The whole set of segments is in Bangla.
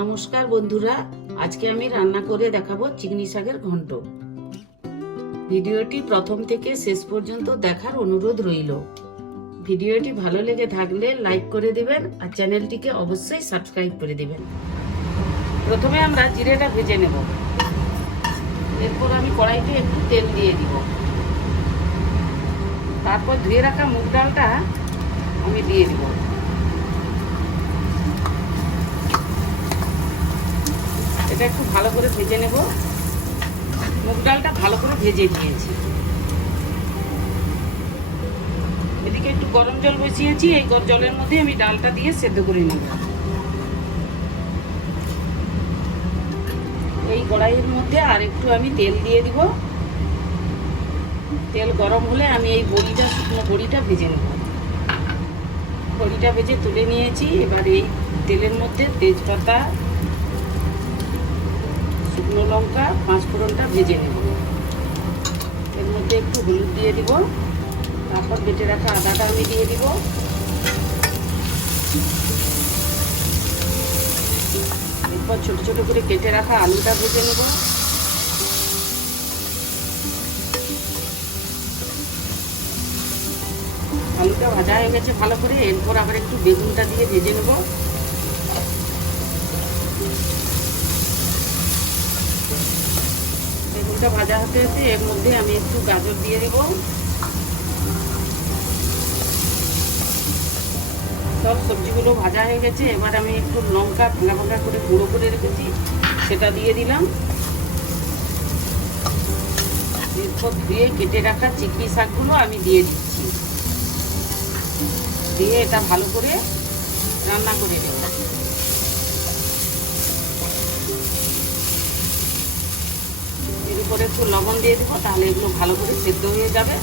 নমস্কার বন্ধুরা, আজকে আমি রান্না করে দেখাবো চিংড়ি শাকের ঘন্ট। ভিডিওটি প্রথম থেকে শেষ পর্যন্ত দেখার অনুরোধ রইল। ভিডিওটি ভালো লেগে থাকলে লাইক করে দিবেন আর চ্যানেলটিকে অবশ্যই সাবস্ক্রাইব করে দিবেন। প্রথমে আমরা জিরেটা ভেজে নেব। এরপর আমি কড়াইতে একটু তেল দিয়ে দিব। তারপর ধুয়ে রাখা মুগ ডালটা আমি দিয়ে দিব। এটা একটু ভালো করে ভেজে নেব। মুগ ডালটা ভালো করে ভেজে নিয়েছি। এদিকে একটু গরম জল বসিয়েছি, এই গরম জলের মধ্যে আমি ডালটা দিয়ে সেদ্ধ করে নেব। এই কড়াইয়ের মধ্যে আর একটু আমি তেল দিয়ে দিব। তেল গরম হলে আমি এই বড়িটা, শুকনো বড়িটা ভেজে নেব। বড়িটা ভেজে তুলে নিয়েছি। এবার এই তেলের মধ্যে তেজপাতা শুকনো লঙ্কা, পাঁচ ফোড়নটা ভেজে নেব। এর মধ্যে একটু হলুদ দিয়ে দিব। তারপর বেটে রাখা আদাটা আমি দিয়ে দিব। এরপর ছোট ছোট করে কেটে রাখা আলুটা ভেজে নেব। আলুটা ভাজা হয়ে গেছে ভালো করে। এরপর আবার একটু বেগুনটা দিয়ে ভেজে নেব। বেগুনটা ভাজা হতে হতে এর মধ্যে আমি একটু গাজর দিয়ে দেব। সব সবজিগুলো ভাজা হয়ে গেছে। এবার আমি একটু লঙ্কা ভাঙা ভাঙা করে গুঁড়ো করে রেখেছি, সেটা দিয়ে দিলাম। ধুয়ে কেটে রাখা চিকনি শাকগুলো আমি দিয়ে দিচ্ছি। দিয়ে এটা ভালো করে রান্না করে দেবো এর উপরে একটু লবণ দিয়ে দেবো, তাহলে এগুলো ভালো করে সেদ্ধ হয়ে যাবে।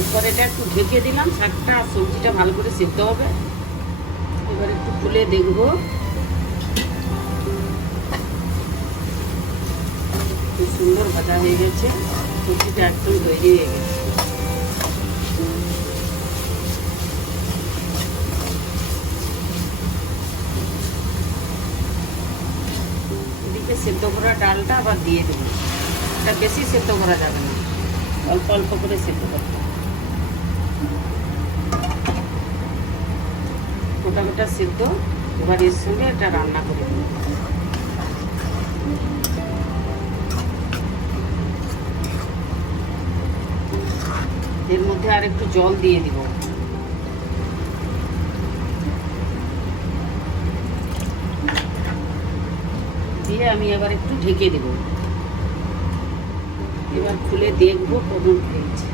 এরপর এটা একটু ঢেকে দিলাম, শাকটা আর সবজিটা ভালো করে সেদ্ধ হবে। এবার একটু তুলে দেখব। হয়ে গেছে সবজিটা একদম তৈরি হয়ে গেছে। এদিকে সেদ্ধ করা ডালটা আবার দিয়ে দেবো। এটা বেশি সেদ্ধ করা যাবে না। অল্প অল্প করে সেদ্ধ করতে গোটা সেদ্ধ। এবার এর সঙ্গে এটা রান্না করে দেবো মধ্যে আর একটু জল দিয়ে দিব। দিয়ে আমি এবার একটু ঢেকে দেব। এবার খুলে দেখব কেমন হয়েছে।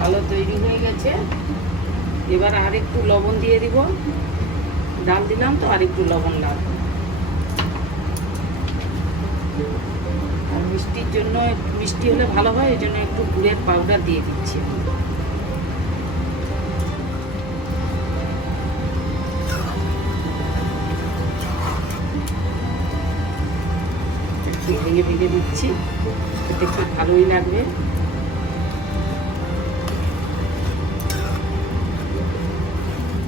ভালো তৈরি হয়ে গেছে। এবার আর একটু লবণ দিয়ে দিব। ডাল দিলাম তো, আর একটু লবণ লাগবে আর মিষ্টির জন্য মিষ্টি হলে ভালো হয়, এই জন্য একটু গুড়ের পাউডার দিয়ে দিচ্ছি। ভেঙে ভেঙে দিচ্ছি এতে খুব ভালোই লাগবে।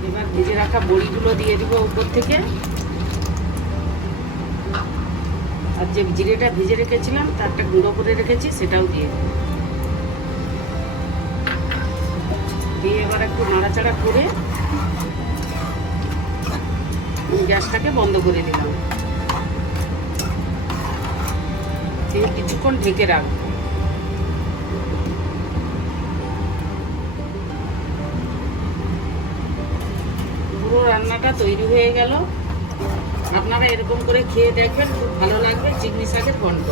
এবার ভেজে রাখা বড়িগুলো দিয়ে দিব উপর থেকে। আর যে জিরেটা ভেজে রেখেছিলাম, তারটা গুঁড়ো করে রেখেছি, সেটাও দিয়ে দিয়ে এবার একটু নাড়াচাড়া করে গ্যাসটাকে বন্ধ করে দিলাম। দিয়ে কিছুক্ষণ ঢেকে রাখব। পুরো রান্নাটা তৈরি হয়ে গেল। আপনারা এরকম করে খেয়ে দেখবেন খুব ভালো লাগবে চিকনি শাকের ঘন্ট